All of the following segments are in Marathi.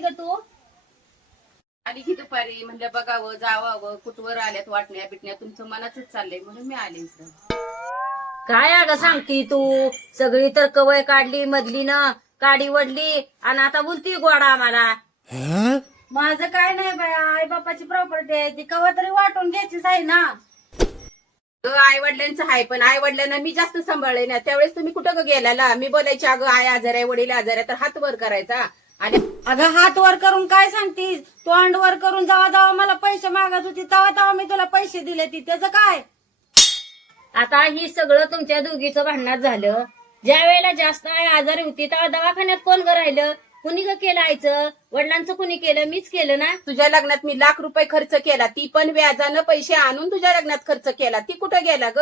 ग तू? आली की दुपारी म्हणलं बघावं जावावं कुठवर आल्यात वाटण्या बिटण्या तुमचं मनाच चाललंय म्हणून मी आले इथं. काय अगं सांगती तू? सगळी तर कवय काढली मधली न काडी वडली आणि आता बोलती गोडा आम्हाला. माझं काय नाही बाया, आई बापाची प्रॉपर्टी आहे ती कवा तरी वाटून घ्यायचीच आहे ना. आई वडिलांचं आहे पण आई वडिलांना मी जास्त सांभाळले ना त्यावेळेस तुम्ही कुठं गेल्याला मी बोलायची अगं आई आजार आहे वडील आजार आहे तर हात वर करायचा आणि अगं हात वर करून काय सांगतीस? तोंड वर करून जावा जावा मला पैसे मागत होती तेव्हा तेव्हा मी तुला पैसे दिले ती त्याचं काय? आता ही सगळं तुमच्या दोघीचं भांडणात झालं. ज्या वेळेला जास्त आजारी होती तेव्हा दवाखान्यात कोण ग राहिलं? कुणी ग केलं आईचं? वडिलांचं कुणी केलं? मीच केलं ना. तुझ्या लग्नात मी लाख रुपये खर्च केला ती पण व्याजानं पैसे आणून तुझ्या लग्नात खर्च केला ती कुठं गेला ग?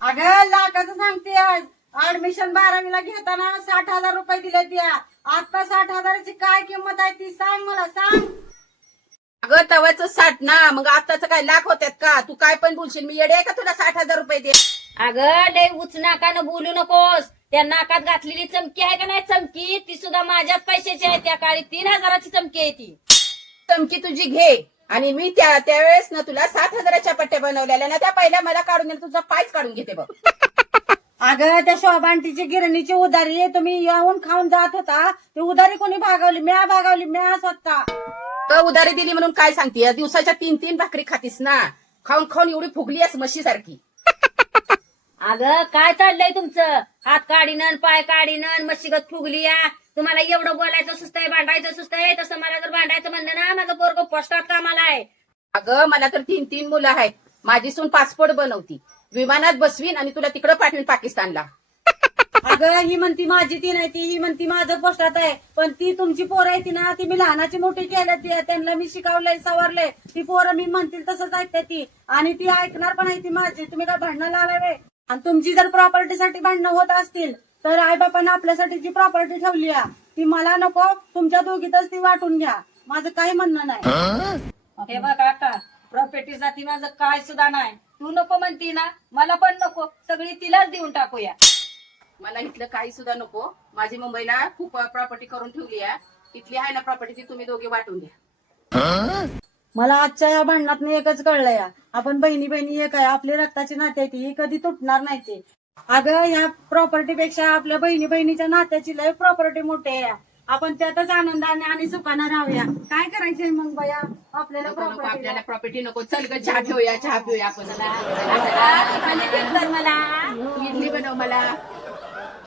अगं लाखाचं सांगते आज. ऍडमिशन 12वीला घेताना 60,000 रुपये दिले त्या. आता 60,000ची काय किंमत आहे ती सांग मला सांग. अगं तवाच 60 ना मग आताच काय लाख होत्यात का? तू काय पण बोलशील मी येडे आहे का तुला 60,000 रुपये दे? अगं लय उच नाकानं बोलू नकोस. त्या नाकात घातलेली चमकी आहे का नाही चमकी ती सुद्धा माझ्याच पैशाची आहे. त्या काळी 3,000ची चमकी आहे ती. चमकी तुझी घे आणि मी त्यावेळेस ना तुला 7,000च्या पट्ट्या बनवलेल्या ना त्या पहिल्या मला काढून तुझा पायच काढून घेते बघ. अगं त्या शोभांटीची गिरणीची उधारी तुम्ही येऊन खाऊन जात होता ती उधारी कोणी भागवली? म्या भागवली म्या स्वतः. तर उधारी दिली म्हणून काय सांगते? दिवसाच्या 3-3 भाकरी खातीस ना खाऊन खाऊन एवढी फुगली आहेस म्हशी सारखी. अगं काय चाललंय तुमचं? हात काढीन पाय काढीन मशीगत फुगली या. तुम्हाला एवढं बोलायचं सुस्त आहे भांडायचं सुस्त आहे तसं मला जर भांडायचं म्हणलं ना माझं पोरगं पोस्टात कामाला आहे. अगं मला तर 3-3 मुलं आहेत. माझी सून पासपोर्ट बनवती विमानात बसवीन आणि तुला तिकडं पाठवीन पाकिस्तानला. अगं ही म्हणती माझी ती नाही ती ही म्हणती माझं पोस्टात आहे पण ती तुमची पोरं आहे ती ना ती मी लहानाची मोठी केली त्यांना मी शिकवलंय सवरलंय. ती पोरं मी म्हणतील तसंच ऐकते ती आणि ती ऐकणार पण आहे ती माझी. तुम्ही काय भांडणाला आलाय? आणि तुमची जर प्रॉपर्टीसाठी भांडणं होत असतील तर आई बापानं आपल्यासाठी जी प्रॉपर्टी ठेवली आहे ती मला नको तुमच्या दोघीतच ती वाटून घ्या. माझं काही म्हणणं नाही. हे बघ काका प्रॉपर्टीसाठी माझं काय सुद्धा नाही. तू नको म्हणती ना मला पण नको सगळी तिलाच देऊन टाकूया. मला इथलं काही सुद्धा नको. माझी मुंबईला खूप प्रॉपर्टी करून ठेवली आहे. तिथली आहे ना प्रॉपर्टी ती तुम्ही दोघे वाटून घ्या. मला आजच्या या भांडणात एकच कळलंय आपण बहिणी बहिणी एक आहे. आपली रक्ताची नाते ती ही कधी तुटणार नाही ते. अगं ह्या प्रॉपर्टी पेक्षा आपल्या बहिणी बहिणीच्या नात्याची लय प्रॉपर्टी मोठी आहे. आपण त्यातच आनंदाने आणि सुखाने राहूया. काय करायचंय मग बया आपल्याला आपल्याला प्रॉपर्टी नको. चल ग चहा पिऊया आपण. मला इडली बनव मला.